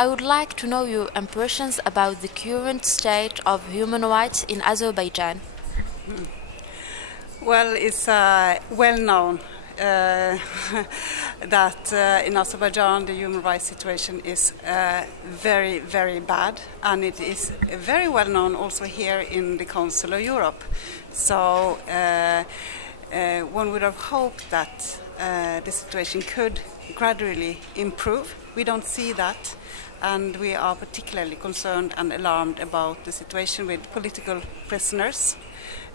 I would like to know your impressions about the current state of human rights in Azerbaijan. Well, it's well known that in Azerbaijan the human rights situation is very, very bad, and it is very well known also here in the Council of Europe. So one would have hoped that the situation could gradually improve. We don't see that, and we are particularly concerned and alarmed about the situation with political prisoners.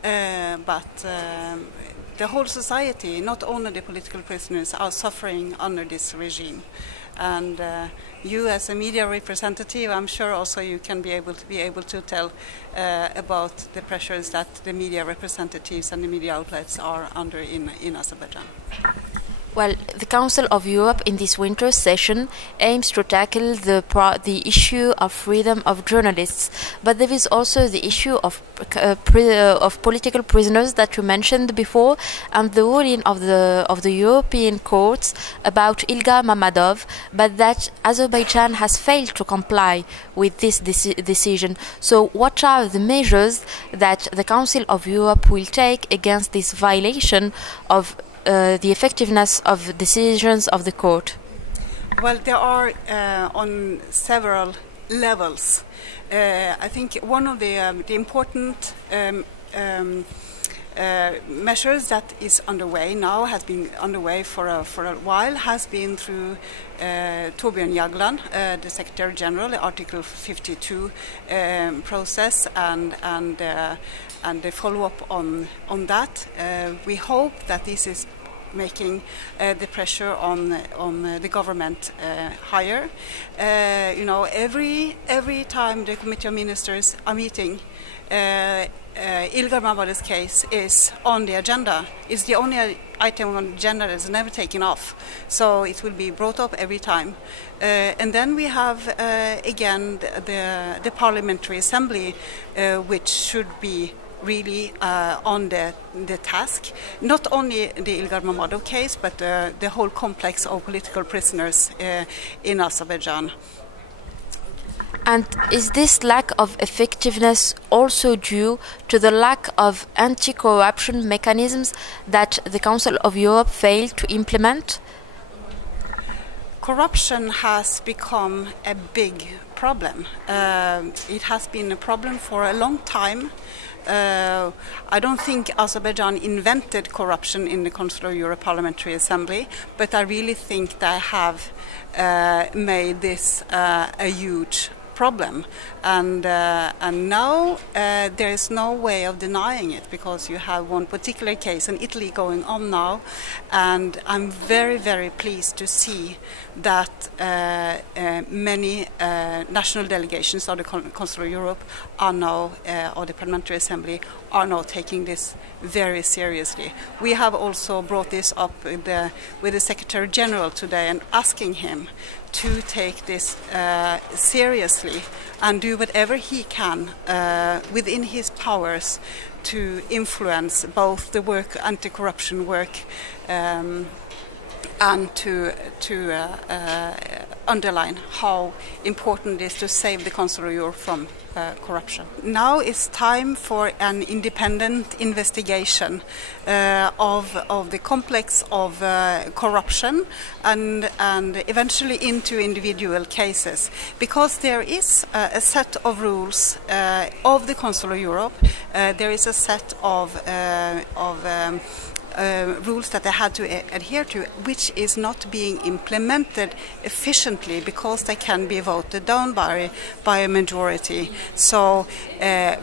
But the whole society, not only the political prisoners, are suffering under this regime. And you, as a media representative, I'm sure also you can be able to tell about the pressures that the media representatives and the media outlets are under in Azerbaijan. Well, the Council of Europe in this winter session aims to tackle the issue of freedom of journalists, but there is also the issue of political prisoners that you mentioned before, and the ruling of the European courts about Ilgar Mammadov, but that Azerbaijan has failed to comply with this decision. So, what are the measures that the Council of Europe will take against this violation of the effectiveness of decisions of the court? Well, there are on several levels. I think one of the important measures that is underway now, has been underway for a while, has been through Torbjörn Jagland, the Secretary General, the Article 52 process, and the follow-up on that. We hope that this is making the pressure on the government higher. Every time the Committee of Ministers are meeting, Ilgar Mammadov's case is on the agenda. It's the only item on the agenda that is never taken off, so it will be brought up every time. And then we have again the Parliamentary Assembly, which should be really on the task, not only the Ilgar Mammadov case, but the whole complex of political prisoners in Azerbaijan. And is this lack of effectiveness also due to the lack of anti-corruption mechanisms that the Council of Europe failed to implement? Corruption has become a big problem. It has been a problem for a long time. I don't think Azerbaijan invented corruption in the Council of Europe Parliamentary Assembly, but I really think they have made this a huge problem, and now there is no way of denying it, because you have one particular case in Italy going on now, and I'm very, very pleased to see that many national delegations of the Council of Europe are now, or the Parliamentary Assembly, are now taking this very seriously. We have also brought this up with the Secretary General today and asking him to take this seriously and do whatever he can within his powers to influence both the work, anti-corruption work, and to underline how important it is to save the Council of Europe from corruption. Now it's time for an independent investigation of the complex of corruption and eventually into individual cases, because there is a set of rules of the Council of Europe. There is a set of rules that they had to adhere to, which is not being implemented efficiently because they can be voted down by a majority. So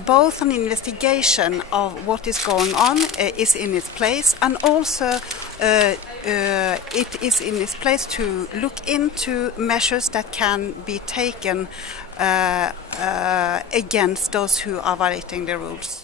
both an investigation of what is going on is in its place, and also it is in its place to look into measures that can be taken against those who are violating the rules.